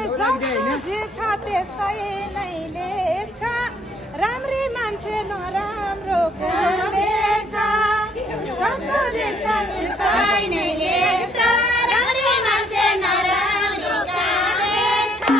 जे छ त्यस्तै नै लेख्छ राम्री मान्छे नराम्रो देख्छ जस्तो देख्छ त्यस्तै नै लेख्छ राम्री मान्छे नराम्रो देख्छ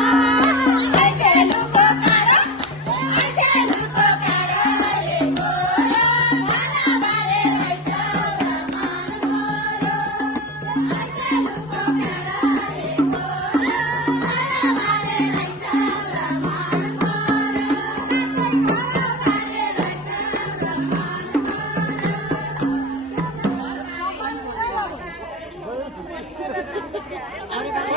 Ahora